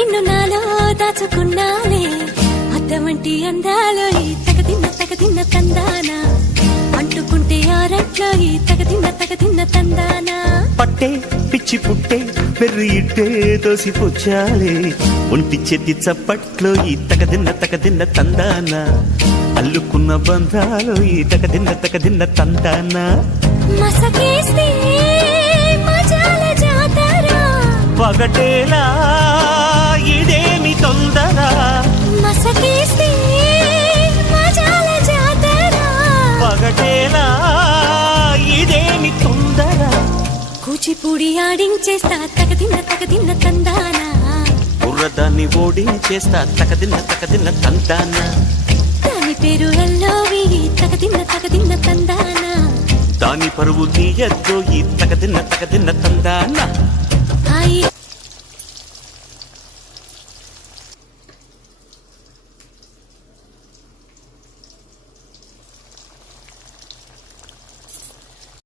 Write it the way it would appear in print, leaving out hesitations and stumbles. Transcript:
నిన్ను నాలో దాచుకున్నాలే అద్దమంటి అందాలో ఈ తగదిన్న తందానా అంటుకుంటే ఆరట్లో ఈ తగదిన్న తందానా పట్టే పిచ్చి పుట్టే పెర్రి ఇట్టే దోసిపుచ్చాలే ఒంటి చేతి చప్పట్లో ఈ తగదిన్న తందానా అల్లుకున్న బంధాలు ఈ తగదిన్న తందానా మసకేస్తే మజాల జాతర పగటేలా ఇదేమి తొందర మసకేస్తే మజాల జాతర పగటేలా ఇదేమి తొందర కూచిపూడి ఆడించేస్తా తగదిన్న తందానా బుర్రదాన్ని ఓడించేస్తా తగదిన్న తందానా దాని పేరు ఎల్లోవి తగదిన్న తందానా దాని పరువు తీయద్దు ఈ తగదిన్న తందానా హాయి